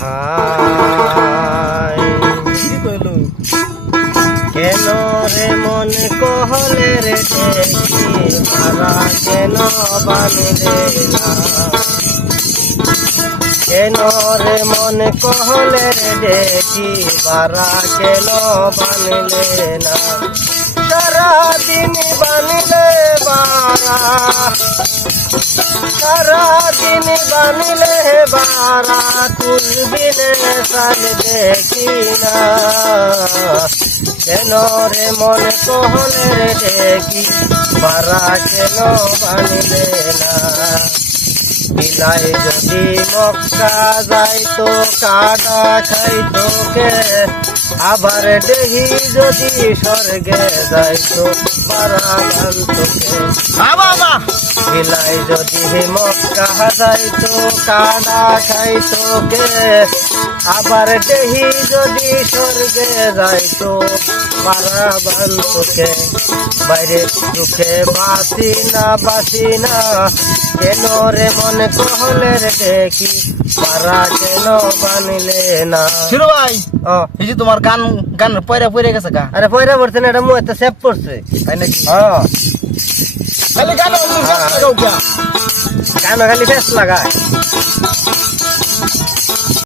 ভাই কেন রে মনে কহলে রে দেখি মারা কেন বানিলে না কেন রে মনে কহলে রে দেখি মারা কেন বানিলে না সারাদিন বানিলে বারা সারাদিন বানিলে বারা তুলবিনে সাল দেখি না কেন রে মনে কহলে রে দেখি বারা কেন বানিলে না বিলাই যদি মক্কা যাইতো কাটা খাইতো কে আবার দেহি যদি স্বর্গে যাইতো বারা বানতো কে বাবা বিলাই যদি মক্কা যাইতো কাটা খাইতো কে আবার দেহি যদি স্বর্গে যাইতো বারা বানতো কে বাইরে দুঃখে বাসি না কেন রে মনে কহলে রে দেখি পারা কেন বানিলে না শিরো ভাই এই যে তোমার গান গান পয়রা গেছে গা আরে পয়রা পড়ছে না এটা মুখে সেভ করছে তাই নাকি খালি গান খালি ফেস লাগায়